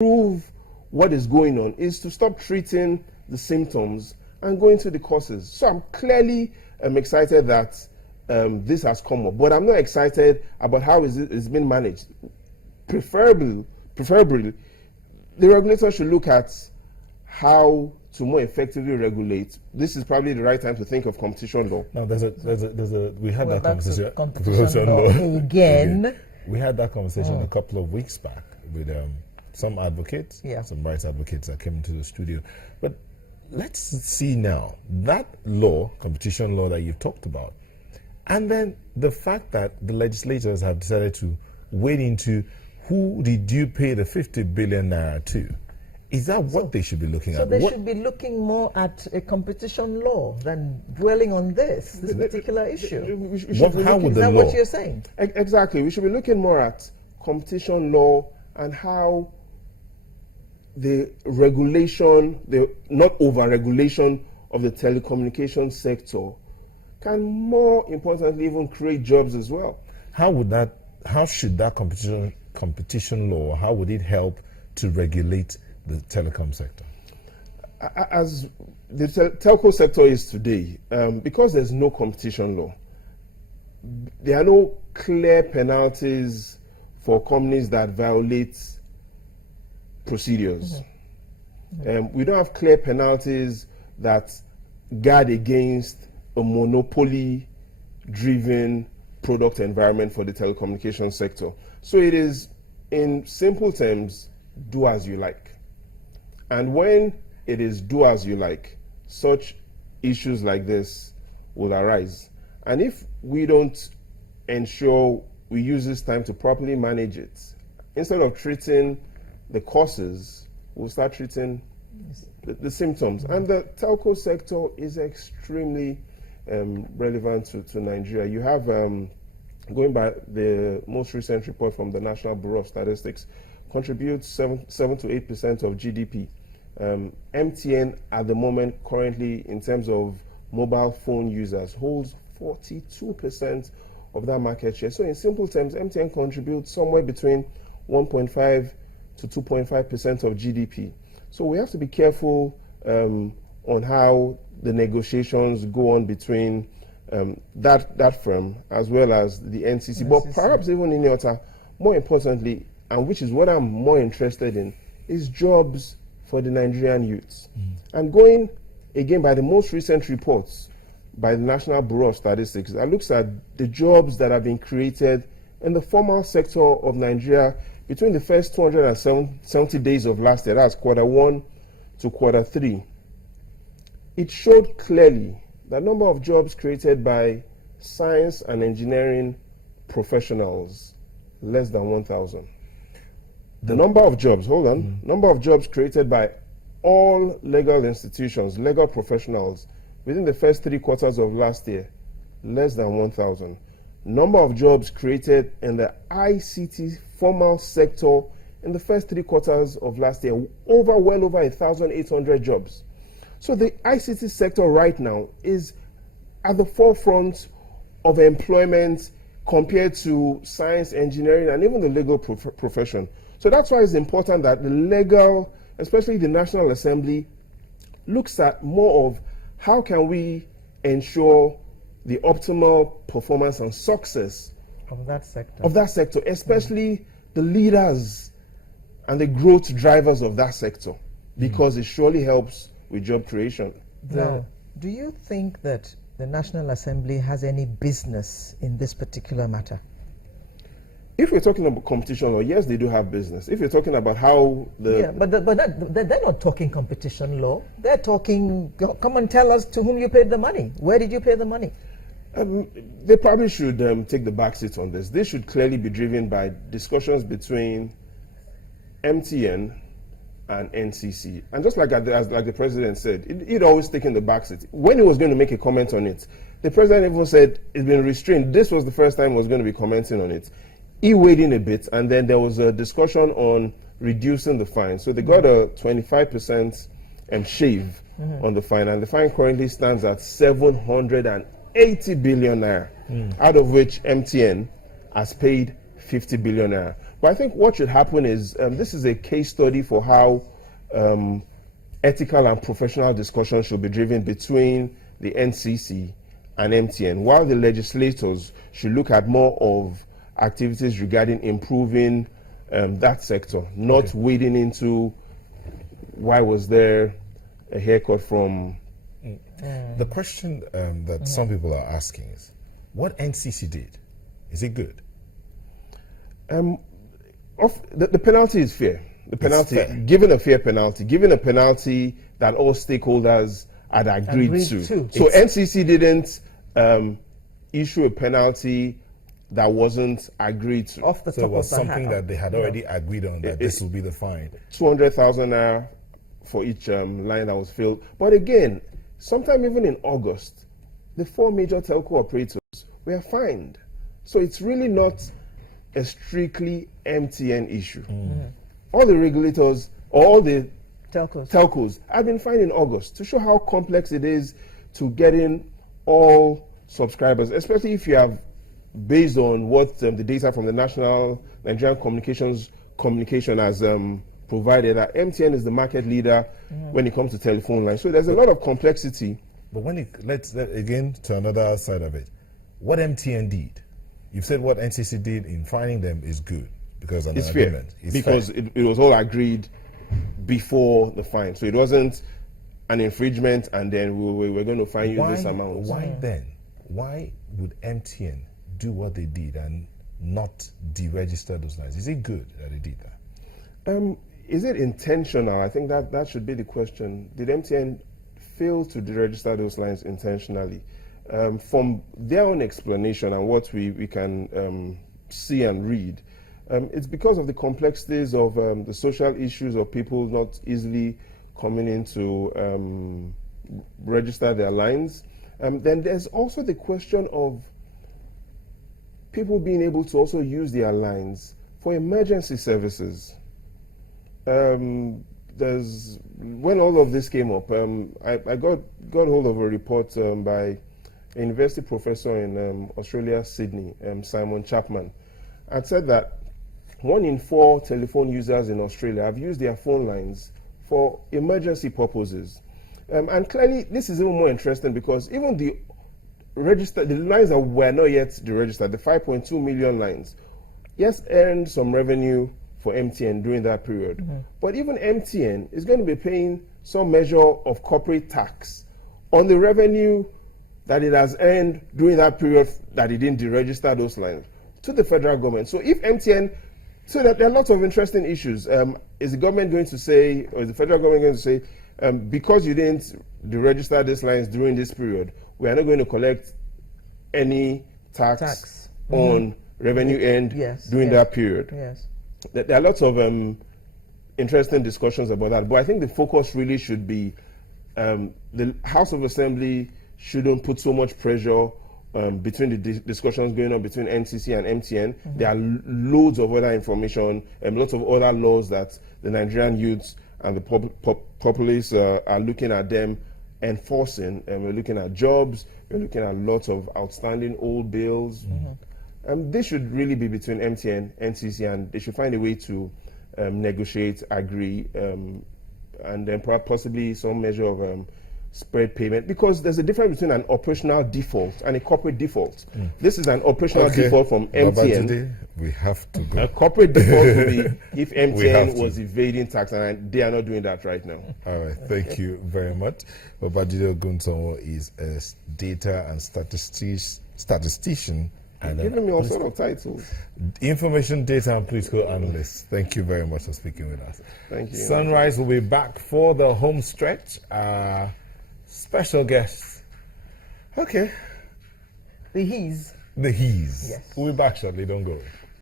improve what is going on is to stop treating the symptoms and go into the causes. So I'm clearly excited that this has come up, but I'm not excited about how it's been managed. Preferably, the regulator should look at how to more effectively regulate. This is probably the right time to think of competition law. Now, we had that conversation. Competition law again. We had that conversation a couple of weeks back with some advocates, some rights advocates that came into the studio. But let's see now that law, competition law that you've talked about, and then the fact that the legislators have decided to wade into who did you pay the 50 billion naira to? Is that what they should be looking at? So they should be looking more at a competition law than dwelling on this particular issue. Is that what you're saying? Exactly. We should be looking more at competition law and how the regulation, the not over-regulation of the telecommunications sector can more importantly even create jobs as well. How should that competition law, how would it help to regulate the telecom sector? As the telco sector is today, because there's no competition law, there are no clear penalties for companies that violate procedures. We don't have clear penalties that guard against a monopoly-driven product environment for the telecommunications sector. So it is, in simple terms, do as you like. And when it is do as you like, such issues like this will arise. And if we don't ensure we use this time to properly manage it, instead of treating the causes, we'll start treating the symptoms. And the telco sector is extremely relevant to Nigeria. You have, going by the most recent report from the National Bureau of Statistics, contributes 7 to 8% of GDP. MTN at the moment, currently, in terms of mobile phone users, holds 42% of that market share. So in simple terms, MTN contributes somewhere between 1.5 to 2.5% of GDP. So we have to be careful on how the negotiations go on between that firm as well as the NCC. But perhaps even in Yota, more importantly, and which is what I'm more interested in, is jobs for the Nigerian youths. And going, again, by the most recent reports by the National Bureau of Statistics, that looks at the jobs that have been created in the formal sector of Nigeria between the first 270 days of last year, that's Q1 to Q3. It showed clearly the number of jobs created by science and engineering professionals, less than 1,000. The number of jobs, number of jobs created by all legal institutions, legal professionals, within the first 3 quarters of last year, less than 1,000. Number of jobs created in the ICT formal sector in the first 3 quarters of last year, well over 1,800 jobs. So the ICT sector right now is at the forefront of employment compared to science, engineering, and even the legal profession. So that's why it's important that the legal, especially the National Assembly, looks at more of how can we ensure the optimal performance and success of that sector, especially the leaders and the growth drivers of that sector, because it surely helps with job creation. Now, do you think that the National Assembly has any business in this particular matter? If we're talking about competition law, yes, they do have business. If you're talking about how the... but they're not talking competition law. They're talking, come and tell us to whom you paid the money. Where did you pay the money? They probably should take the back seat on this. This should clearly be driven by discussions between MTN and NCC. And just like like the president said, he'd always taken the back seat. When he was going to make a comment on it, the president even said it's been restrained. This was the first time he was going to be commenting on it. He weighed in a bit, and then there was a discussion on reducing the fine. So they got a 25% shave on the fine, and the fine currently stands at 780 billion naira, out of which MTN has paid 50 billion naira. But I think what should happen is this is a case study for how ethical and professional discussions should be driven between the NCC and MTN, while the legislators should look at more of activities regarding improving that sector, not wading into why was there a haircut from... The question that some people are asking is, what NCC did, is it good? The penalty is fair. The penalty, given a fair penalty, given a penalty that all stakeholders had agreed to. So NCC didn't issue a penalty that wasn't agreed to. Off the top so it was of the something that they had already agreed on, that this will be the fine. 200,000 naira for each line that was filled. But again, sometime even in August, the 4 major telco operators were fined. So it's really not a strictly MTN issue. All the regulators, all the telcos have been fined in August to show how complex it is to get in all subscribers, especially if you have, based on what the data from the National Nigerian Communication has provided, that MTN is the market leader when it comes to telephone lines. So there's a lot of complexity. But when let's again to another side of it, what MTN did, you've said what NCC did in finding them is good because of it's an fair agreement. Because it was all agreed before the fine, so it wasn't an infringement and then we're going to fine you this amount. Why then? Why would MTN do what they did and not deregister those lines? Is it good that they did that? Is it intentional? I think that should be the question. Did MTN fail to deregister those lines intentionally? From their own explanation and what we can see and read, it's because of the complexities of the social issues of people not easily coming in to register their lines. Then there's also the question of people being able to also use their lines for emergency services. When all of this came up, I got hold of a report by a university professor in Australia, Sydney, Simon Chapman, and said that 1 in 4 telephone users in Australia have used their phone lines for emergency purposes. And clearly, this is even more interesting because even the lines that were not yet deregistered, the 5.2 million lines, yes, earned some revenue for MTN during that period. But even MTN is going to be paying some measure of corporate tax on the revenue that it has earned during that period that it didn't deregister those lines to the federal government. So if MTN, so that there are lots of interesting issues. Is the government going to say, or is the federal government going to say, because you didn't deregister these lines during this period, we are not going to collect any tax on revenue earned during that period? There are lots of interesting discussions about that, but I think the focus really should be the House of Assembly shouldn't put so much pressure between the discussions going on between NCC and MTN. There are loads of other information and lots of other laws that the Nigerian youths and the populace are looking at them enforcing. We're looking at jobs, we're looking at lots of outstanding old bills. This should really be between MTN, NCC, and they should find a way to negotiate, agree, and then possibly some measure of spread payment, because there's a difference between an operational default and a corporate default. This is an operational default from MTN. We have to go. A corporate default would be if MTN was evading tax, and they are not doing that right now. All right, thank you very much. Babajide Ogunsanwo is a data and statistician. And giving me all sort of titles. Information, data, and political analyst. Thank you very much for speaking with us. Thank you. Sunrise will be back for the home stretch. Special guest. Okay. The He's. The He's. Yes. We'll be back shortly. Don't go away.